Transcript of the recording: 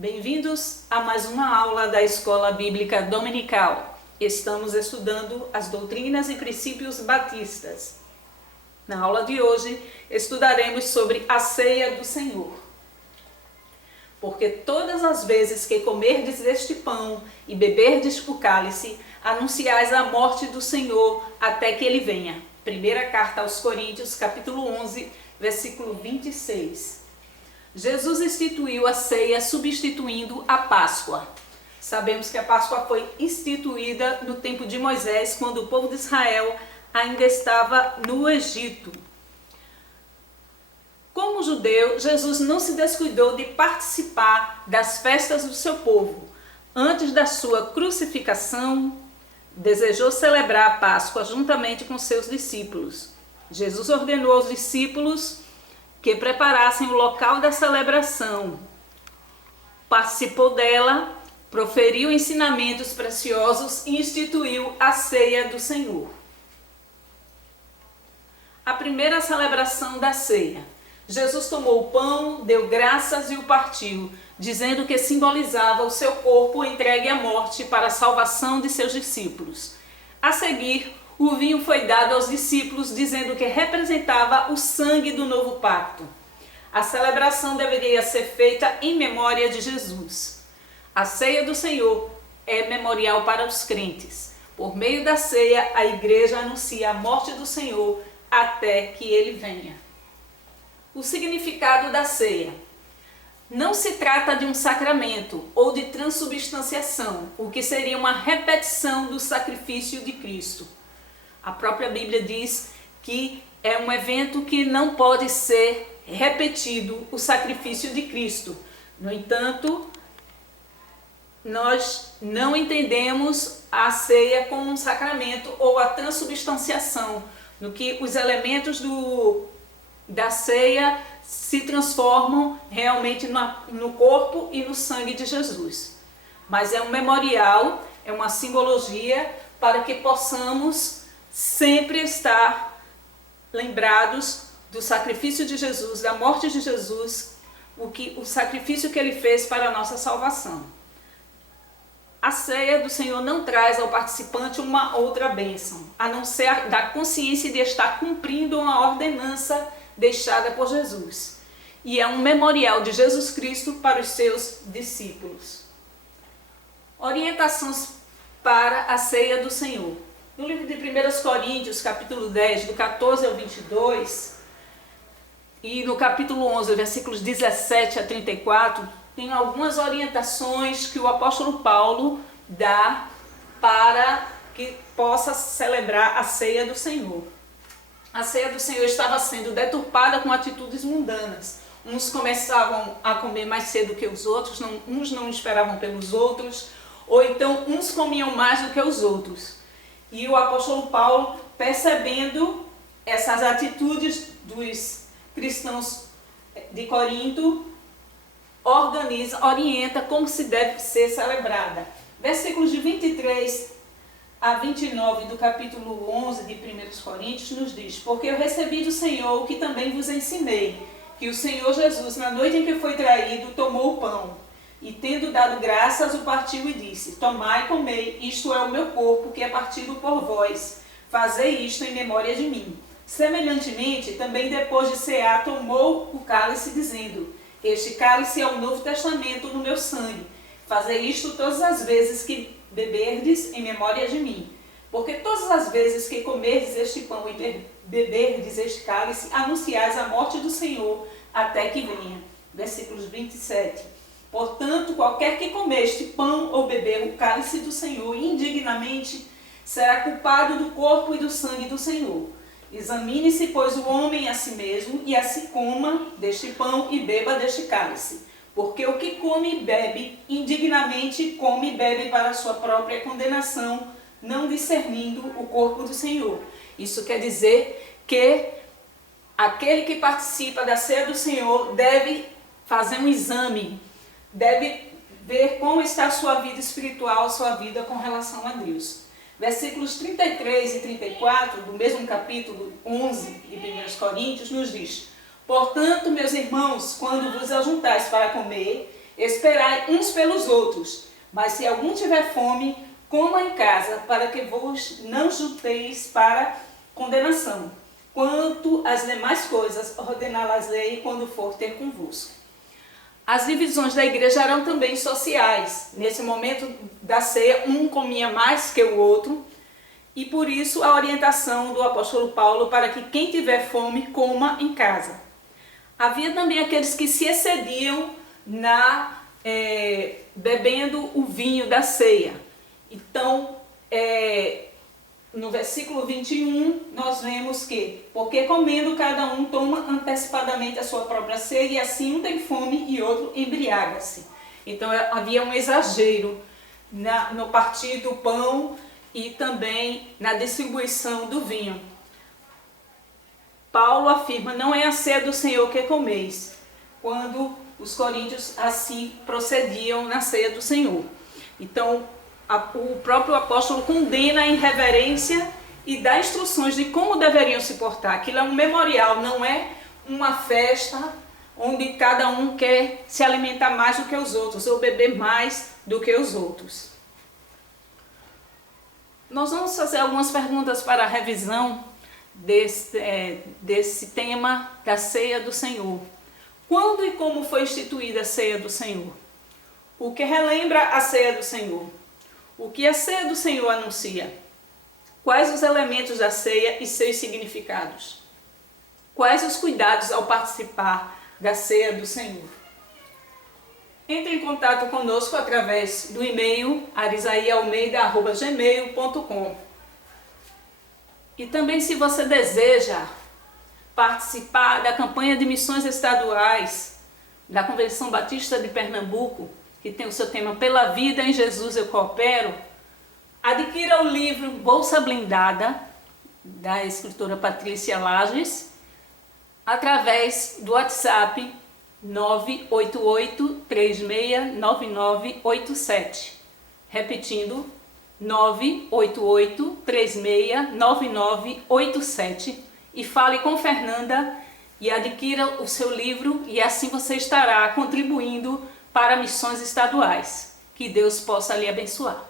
Bem-vindos a mais uma aula da Escola Bíblica Dominical. Estamos estudando as doutrinas e princípios batistas. Na aula de hoje, estudaremos sobre a ceia do Senhor. Porque todas as vezes que comerdes este pão e beberdes o cálice, anunciais a morte do Senhor até que ele venha. Primeira carta aos Coríntios, capítulo 11, versículo 26. Jesus instituiu a ceia substituindo a Páscoa. Sabemos que a Páscoa foi instituída no tempo de Moisés, quando o povo de Israel ainda estava no Egito. Como judeu, Jesus não se descuidou de participar das festas do seu povo. Antes da sua crucificação, desejou celebrar a Páscoa juntamente com seus discípulos. Jesus ordenou aos discípulos que preparassem o local da celebração. Participou dela, proferiu ensinamentos preciosos e instituiu a ceia do Senhor. A primeira celebração da ceia. Jesus tomou o pão, deu graças e o partiu, dizendo que simbolizava o seu corpo entregue à morte para a salvação de seus discípulos. A seguir, o vinho foi dado aos discípulos, dizendo que representava o sangue do novo pacto. A celebração deveria ser feita em memória de Jesus. A ceia do Senhor é memorial para os crentes. Por meio da ceia, a igreja anuncia a morte do Senhor até que ele venha. O significado da ceia. Não se trata de um sacramento ou de transubstanciação, o que seria uma repetição do sacrifício de Cristo. A própria Bíblia diz que é um evento que não pode ser repetido, o sacrifício de Cristo. No entanto, nós não entendemos a ceia como um sacramento ou a transubstanciação, no que os elementos da ceia se transformam realmente no corpo e no sangue de Jesus. Mas é um memorial, é uma simbologia para que possamos sempre estar lembrados do sacrifício de Jesus, da morte de Jesus, o sacrifício que ele fez para a nossa salvação. A ceia do Senhor não traz ao participante uma outra bênção, a não ser da consciência de estar cumprindo uma ordenança deixada por Jesus. E é um memorial de Jesus Cristo para os seus discípulos. Orientações para a ceia do Senhor. No livro de 1 Coríntios, capítulo 10, do 14 ao 22, e no capítulo 11, versículos 17 a 34, tem algumas orientações que o apóstolo Paulo dá para que possa celebrar a ceia do Senhor. A ceia do Senhor estava sendo deturpada com atitudes mundanas. Uns começavam a comer mais cedo que os outros, uns não esperavam pelos outros, ou então uns comiam mais do que os outros. E o apóstolo Paulo, percebendo essas atitudes dos cristãos de Corinto, orienta como se deve ser celebrada. Versículos de 23 a 29 do capítulo 11 de 1 Coríntios nos diz: porque eu recebi do Senhor o que também vos ensinei, que o Senhor Jesus, na noite em que foi traído, tomou o pão, e tendo dado graças, o partiu e disse: tomai e comei, isto é o meu corpo, que é partido por vós, fazei isto em memória de mim. Semelhantemente, também depois de cear, tomou o cálice, dizendo: este cálice é o novo testamento no meu sangue, fazei isto todas as vezes que beberdes em memória de mim. Porque todas as vezes que comerdes este pão e beberdes este cálice, anunciais a morte do Senhor até que venha. Versículos 27. Portanto, qualquer que comer este pão ou beber o cálice do Senhor indignamente, será culpado do corpo e do sangue do Senhor. Examine-se, pois, o homem a si mesmo, e assim coma deste pão e beba deste cálice. Porque o que come e bebe indignamente, come e bebe para a sua própria condenação, não discernindo o corpo do Senhor. Isso quer dizer que aquele que participa da ceia do Senhor deve fazer um exame, deve ver como está a sua vida espiritual, a sua vida com relação a Deus. Versículos 33 e 34 do mesmo capítulo 11 de 1 Coríntios nos diz: portanto, meus irmãos, quando vos ajuntais para comer, esperai uns pelos outros. Mas se algum tiver fome, coma em casa, para que vos não junteis para condenação. Quanto às demais coisas, ordená-las-ei quando for ter convosco. As divisões da igreja eram também sociais. Nesse momento da ceia, um comia mais que o outro, e por isso a orientação do apóstolo Paulo para que quem tiver fome, coma em casa. Havia também aqueles que se excediam bebendo o vinho da ceia. Então, no versículo 21, nós vemos que, porque comendo cada um toma antecipadamente a sua própria ceia, e assim um tem fome e outro embriaga-se. Então havia um exagero no partir do pão e também na distribuição do vinho. Paulo afirma, não é a ceia do Senhor que comeis, quando os coríntios assim procediam na ceia do Senhor. Então, o próprio apóstolo condena a irreverência e dá instruções de como deveriam se portar. Aquilo é um memorial, não é uma festa onde cada um quer se alimentar mais do que os outros ou beber mais do que os outros. Nós vamos fazer algumas perguntas para a revisão desse tema da ceia do Senhor. Quando e como foi instituída a ceia do Senhor? O que relembra a ceia do Senhor? O que a ceia do Senhor anuncia? Quais os elementos da ceia e seus significados? Quais os cuidados ao participar da ceia do Senhor? Entre em contato conosco através do e-mail arisaialmeida@gmail.com. E também, se você deseja participar da campanha de missões estaduais da Convenção Batista de Pernambuco, que tem o seu tema Pela Vida em Jesus Eu Coopero, adquira o livro Bolsa Blindada, da escritora Patrícia Lages, através do WhatsApp 988-369987. Repetindo, 988-369987. E fale com Fernanda e adquira o seu livro, e assim você estará contribuindo para missões estaduais. Que Deus possa lhe abençoar.